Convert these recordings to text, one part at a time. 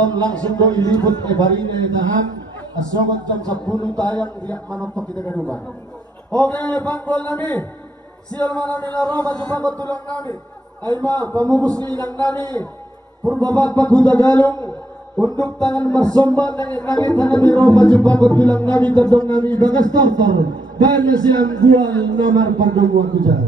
Langsung ko ilipot kay Barina itahan. Asyogot jam 10 tayang riyak manontok kita kaduman. Oke, panggol nami. Sial mana laro maju panggol tulang nami. Aima pamubus ni inang nami. Purbabat paguda galung. Untuk tangan marsomba dengan langit nami ro maju panggol tulang nami terdong nami bagas daftar. Dan siang gual nomor pardong kujar.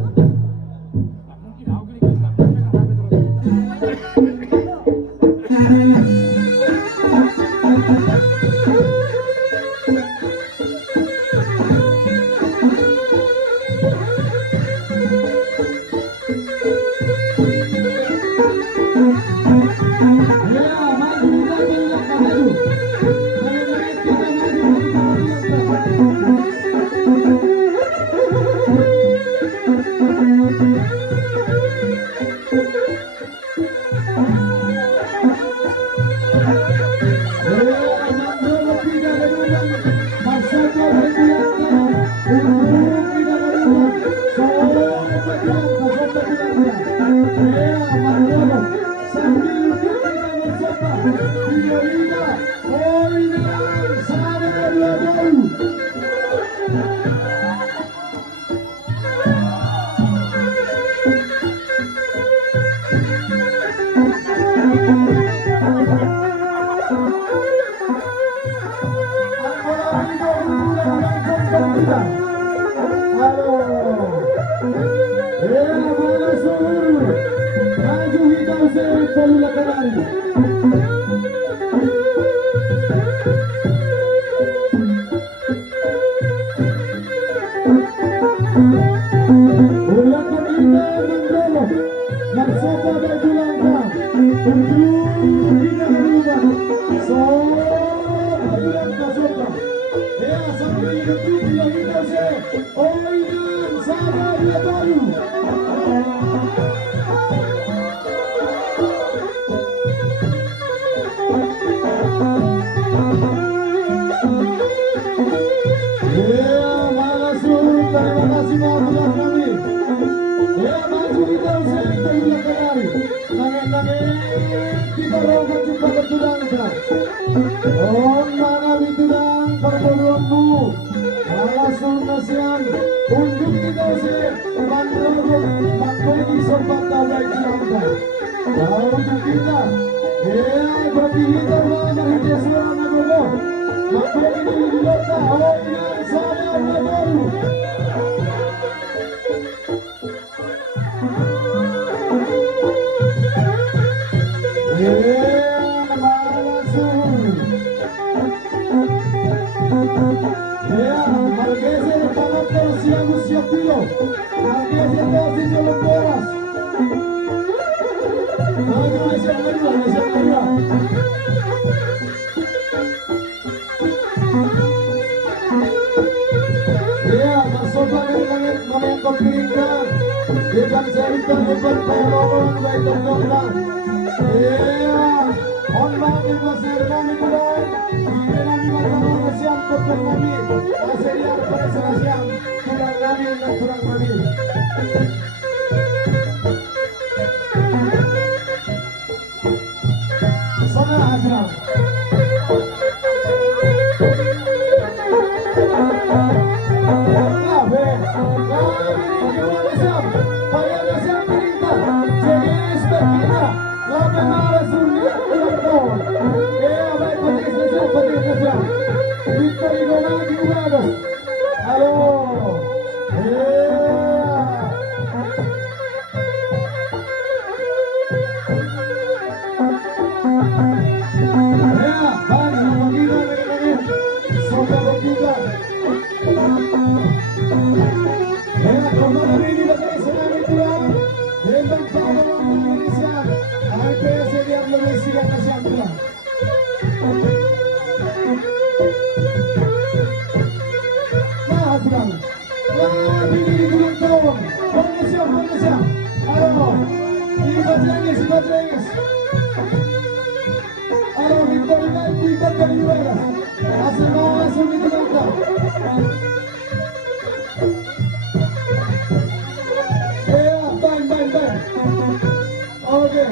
Oke,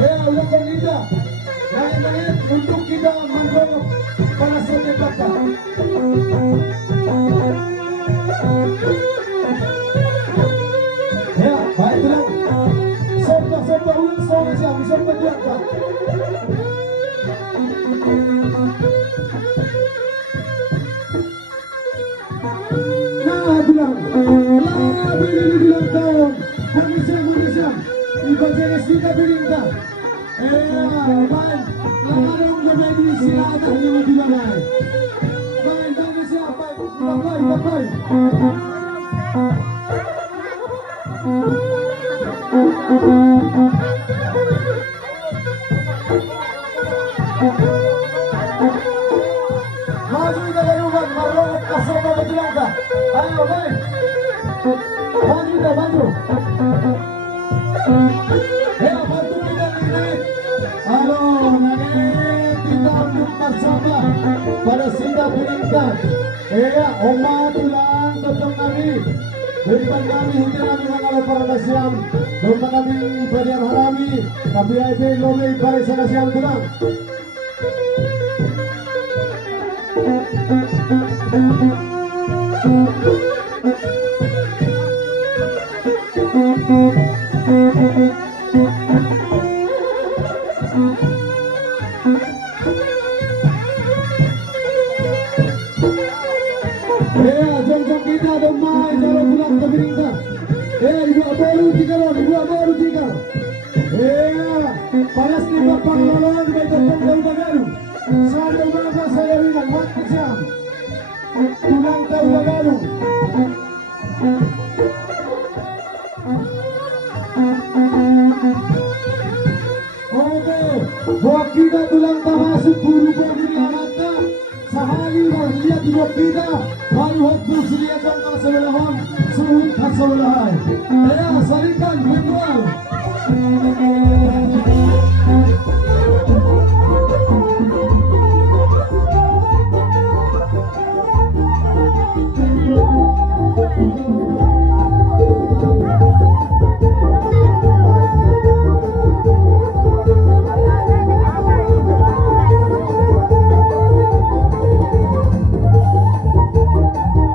habla con Linda. untuk kita mendorong para saudara. Ya, baiklah. Serta ulun sore siang bisa berdialog. Nah, bilang tahun. Manusia. Ibadah kita bilinta. Baik. Lakarong gabay sila ata ni bilang ay. Baik, dami siya. Baik. Maju kita garuban, marunong kasama bilang ka. Ayo, baik. Maju. Bantu kita ini. Halo, kita untuk bersama pada sida peningkat. Umat tetap kami. Depan kami hindi kami mengalami para nasyam. Depan kami ibadah harami. Kami ay lobe para sa nasyam tulang. Jom kita domai jalan pulang ke Biringka. Ibu baru tiga. Panas ni bapak lawan baca tentang bagaru. Saya merasa saya bilang mat kesiam. Pulang ke bagaru. Oke, buat kita tulang termasuk buru bagi mata. Sahali lihat buat kita. Baru waktu sedia jangka sebelahan, suhun khas sebelahan.